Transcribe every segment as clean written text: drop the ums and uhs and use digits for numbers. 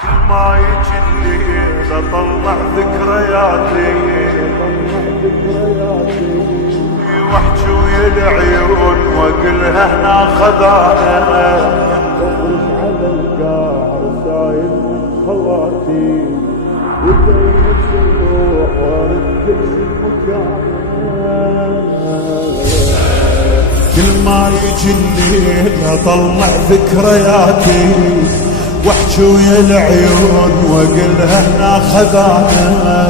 كل ما يجي الليل اطلع ذكرياتي واحجي ويا العيون واقلها هنا خذانا واخرج على القاع رسايل من خواتي وبيت الروح وارد كل مكان. كل ما يجي الليل اطلع ذكرياتي واحجي ويا العيون واقلها هنا خذانا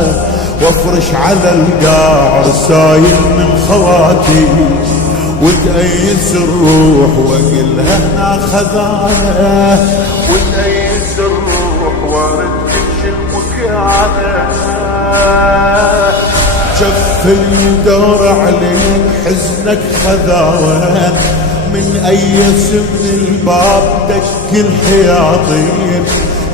وافرش على القاع رسايل من خواتي وتأيس الروح واقلها هنا خذانا وتأيس الروح وارد كل المكان. شف الدور عليك حزنك خذاوان من أيس من الباب دق الحياطين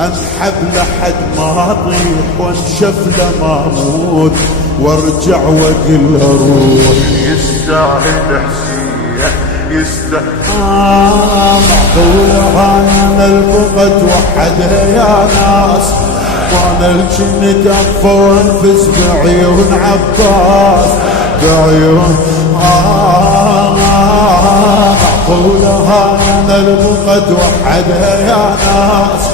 انحب لحد ما اطيح وانشف لما اموت وارجع واقل اروح. يستاهل حسيه يستاهل معقولة انا البغت وحدها يا ناس وانا الجنة اطفى وانفس بعيون عباس بعيون معقولة انا البغت وحدها يا ناس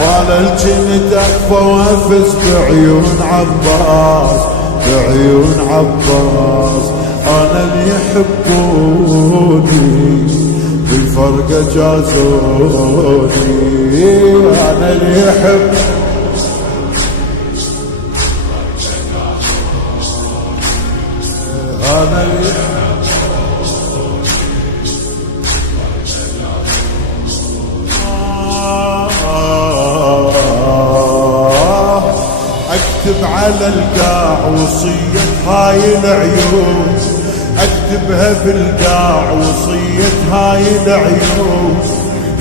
وانا الجنة اطفى وانفس بعيون عباس بعيون عباس. انا اللي يحبوني بالفرقة جازوني انا اللي يحب انا اللي اكتب على القاع وصية هاي العيون اكتبها بالقاع وصية هاي العيون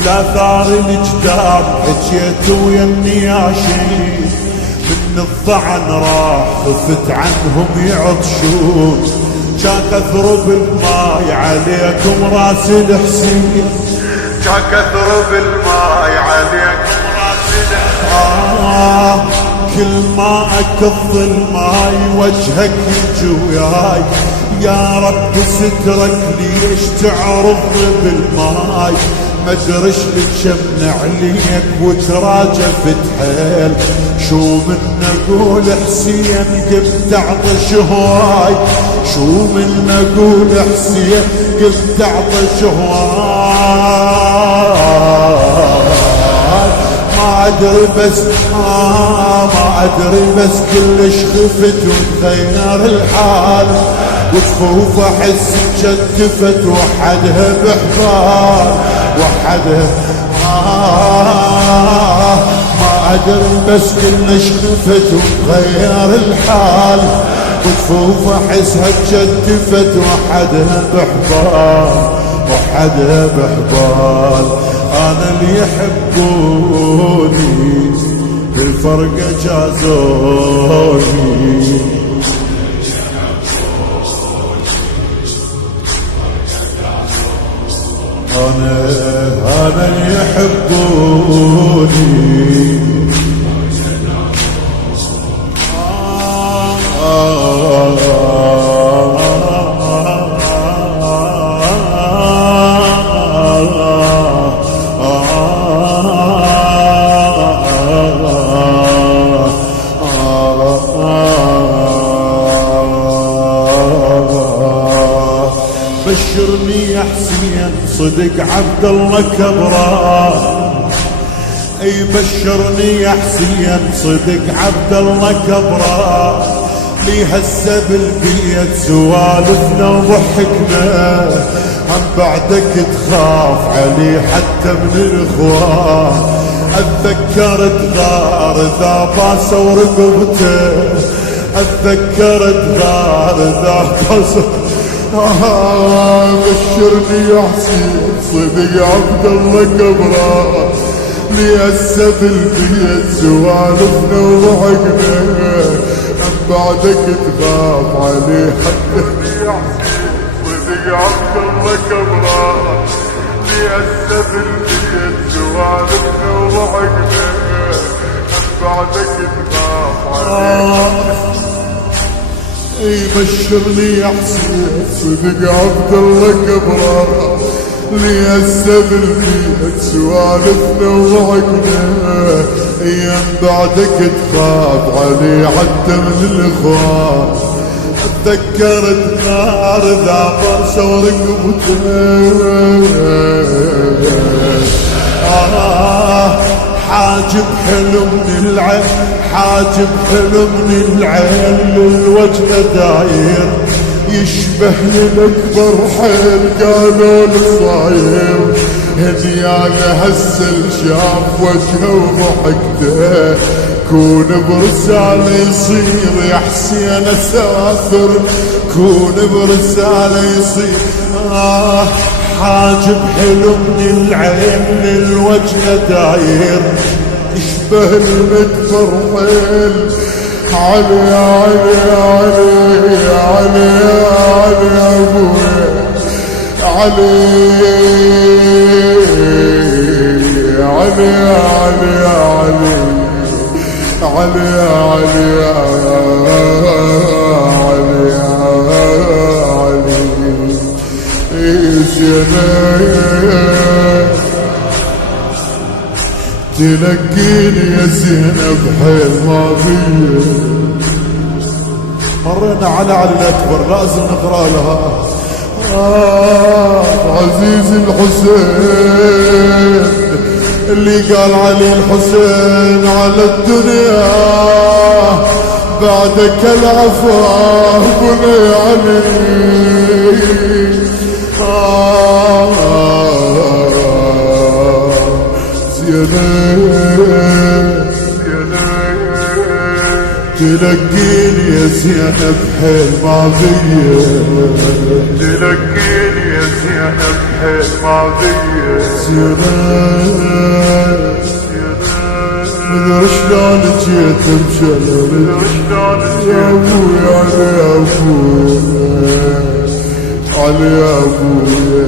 لا ثار الجدار حجيت ويا النياشين من الضعن راح خفت عنهم يعطشون جا كثر بالماي عليكم راس الحسين جا كثر بالماي عليكم راس الحسين. كل ما اكض الماي وجهك يجي وياي يا رب سترك ليش تعرض بالماي ما ادريش لك من عليك وتراجفت حيل شو من اقول حسين قلت اعطش هواي شو من اقول حسين قلت اعطش هواي ما ادري بس ما ادري بس كلش خفت وتغير الحال وجفوف احس جدفت وحدها بحبال وحدها ما ادري بس كلش خفت وتغير الحال وجفوف احسها جدفت وحدها بحبال وحدها بحبال. انا اللي يحبوني بالفرقة جازوني انا اللي يحبوني بشرني يا حسين صدق عبد الله كبران اي بشرني يا حسين صدق عبد الله كبران لي هسه بالبيت سوالفنا وضحكنا هم بعدك تخاف علي حتى من الاخوان اتذكرت غار ذا باسه ورقبته اتذكرت غار ذا باسه بشرني يا حسين صدق عبد الله كبران لي هسه بالبيت سوالفنا وضحكنا من بعدك تخاف عليه حتى يا حسين صدق عبد الله كبران لي هسه بالبيت سوالفنا وضحكنا بشرني يا حسين صدق عبد الله كبره لي هسه بالبيت سوالفنا وضحكنا ايام بعدك تخاف علي حتى من الاخوان تذكرت نار ذابر صورك حاجب حلو من العين حاجب حلو من العين للوجه داير يشبه للأكبر حيل قالوا صاير هنياله هسه شاف وجهه وضحكته كون برسالة يصير يا حسين اسافر كون برسالة يصير حاجب حلو من العين للوجه داير يشبه الأكبر حيل علي علي علي علي علي ابوي علي علي علي علي علي علي علي تلقيني يا زينب حيل ما فيه مرينا على علي الأكبر لازم نقرأ لها عزيزي الحسين اللي قال علي الحسين على الدنيا بعدك العفاف بني علي تلقيني يا زينب حيل ماضية تلقيني يا زينب حيل ماضية زينب مدري شلون جيت مشلل يا ابوي علي يا ابوي علي يا ابوي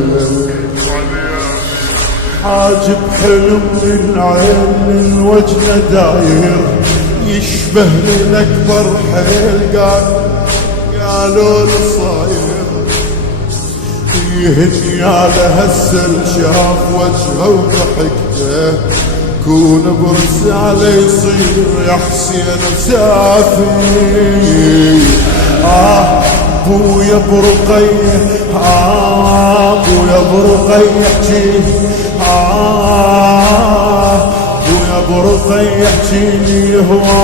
حاجب حلو من العين الوجه داير يشبه للأكبر حيل قالوا صاير يهنياله هسه شاف وجهه وضحكته كون برسالة يصير يا حسين مسافي بويا برقيه بويا برقيه احجي بويا برقيه احجيلي هواي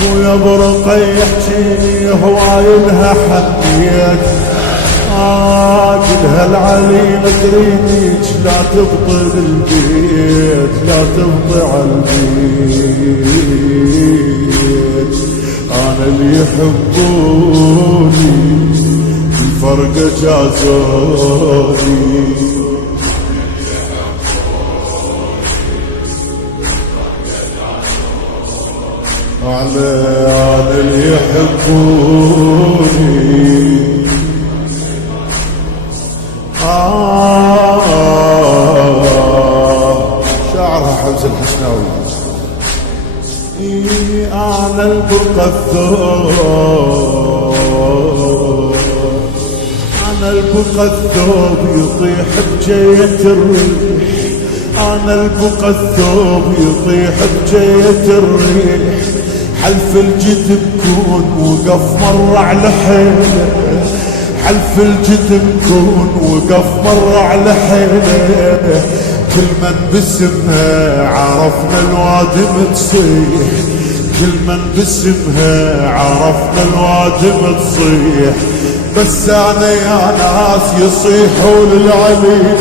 بويا برقيه احجيلي هواي لها حنيت قلها العلي تريديك لا تبطل البيت لا تبطل البيت انا اللي يحبوني الفرقة جازوني انا اللي يحبوني شعرها حمزة الحسناوي أنا البرقة الثوب أنا البقى الثوب يطيح بجية الريح أنا البقى الثوب يطيح بجية الريح حلف الجد بكون وقف مرة على حيله حلف الجد بكون وقف مرة على حيله كل من باسمها عرفنا الوادم تصيح كل من باسمها عرفنا الوادم تصيح بس انا يا ناس يصيحوا للعلي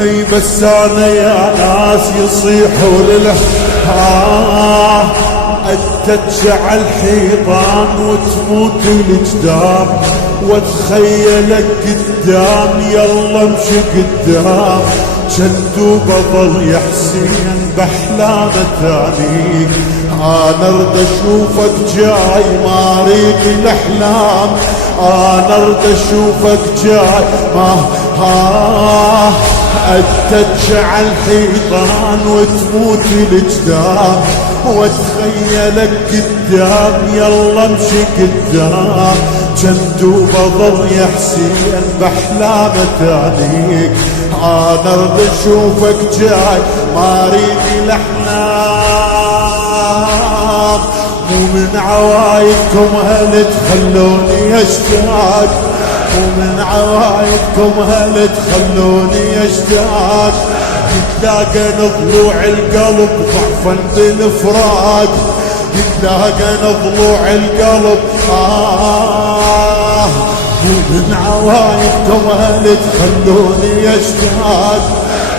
اي بس انا يا ناس يصيحوا اتتشع الحيطان وتموت الجدام واتخيلك قدام يلا امشي قدام جد وبطل يا حسين بحلامه تاني انا ارد اشوفك جاي ما اريد الاحلام انا ارد اشوفك جاي ما اتتشع الحيطان وتموت الجدام واتخيلك قدام يلا امشي قدام جنت وبظل يا حسين بأحلامه تعنيك انا ارض اشوفك جاي ما اريد الاحلام مو من عوايدكم هل تخلوني اشتاق مو من عوايدكم هل تخلوني اشتاق يتلاقى ضلوع القلب ضعفا بالفراق يتلاقى ضلوع القلب مو من عوايدكم هل تخلوني اشتاق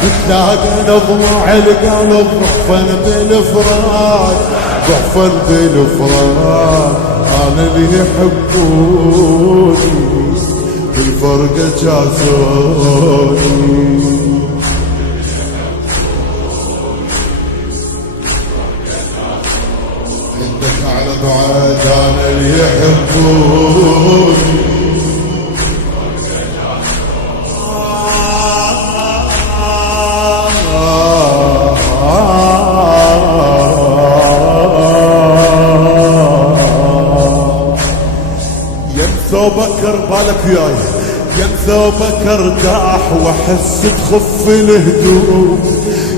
يتلاقى ضلوع القلب ضعفا بالفراق ضعفا بالفراق انا اللي يحبوني بالفرقة جازوني عندك على بعد انا اللي يحبوني ثوبك بالك وياي يم ثوبك ارتاح واحس بخف الهدوء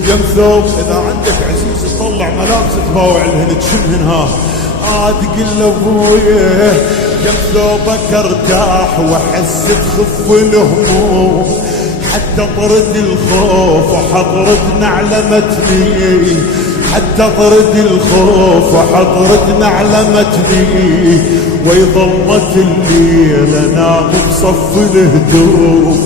يم ثوب اذا عندك عزيز طلع ملابس تباوع لهن تشمهن ها عاد قل ابويا يم ثوبك ارتاح واحس بخف الهموم حتى طرد الخوف وحضرت نعلمتني حتى طرد الخوف وحضرت نعلمتني ويظلمت الليل انام بصف الهدوء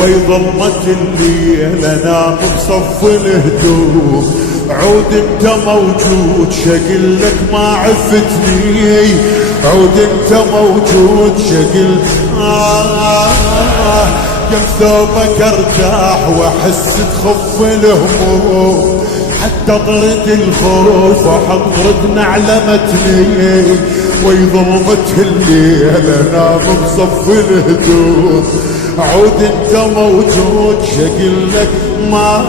ويظلمت الليل انام بصف الهدوء عود انت موجود شقلك ما عفتني عود انت موجود شقل كم ثوبك ارتاح واحس تخف الهموم حتى طرد الخوف وحضرت نعلمتني ويظلمت الليل انام بصف الهدوء عود انت موجود شقلك ما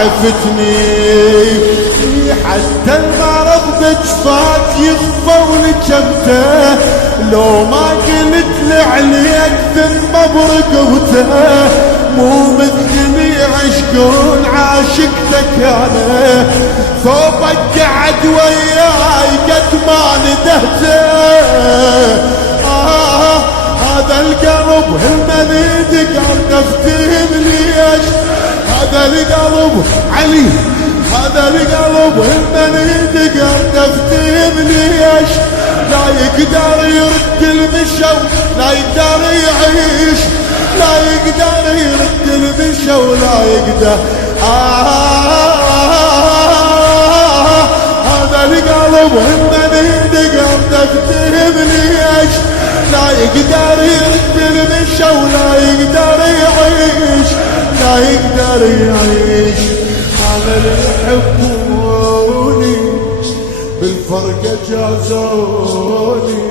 عفتني حتى المرض بجفاك يخفى ولجمته لو ما قلت لعليك ثم برقوته مو مثلي عشقون عاشقتك انا ثوبك قعد وياي قد ما ندهته هذا القلب المريض قاعد افتهم ليش هذا القلب علي هذا القلب المريض قاعد افتهم ليش لا يقدر يرد المشو لا يقدر يعيش لا يقدر يرد المشو لا يقدر هذا القلب المريض قاعد افتهم ليش لا يقدر يرد المشو لا يقدر يعيش لا يقدر يعيش على اللي يحبوني بالفرقة جازوني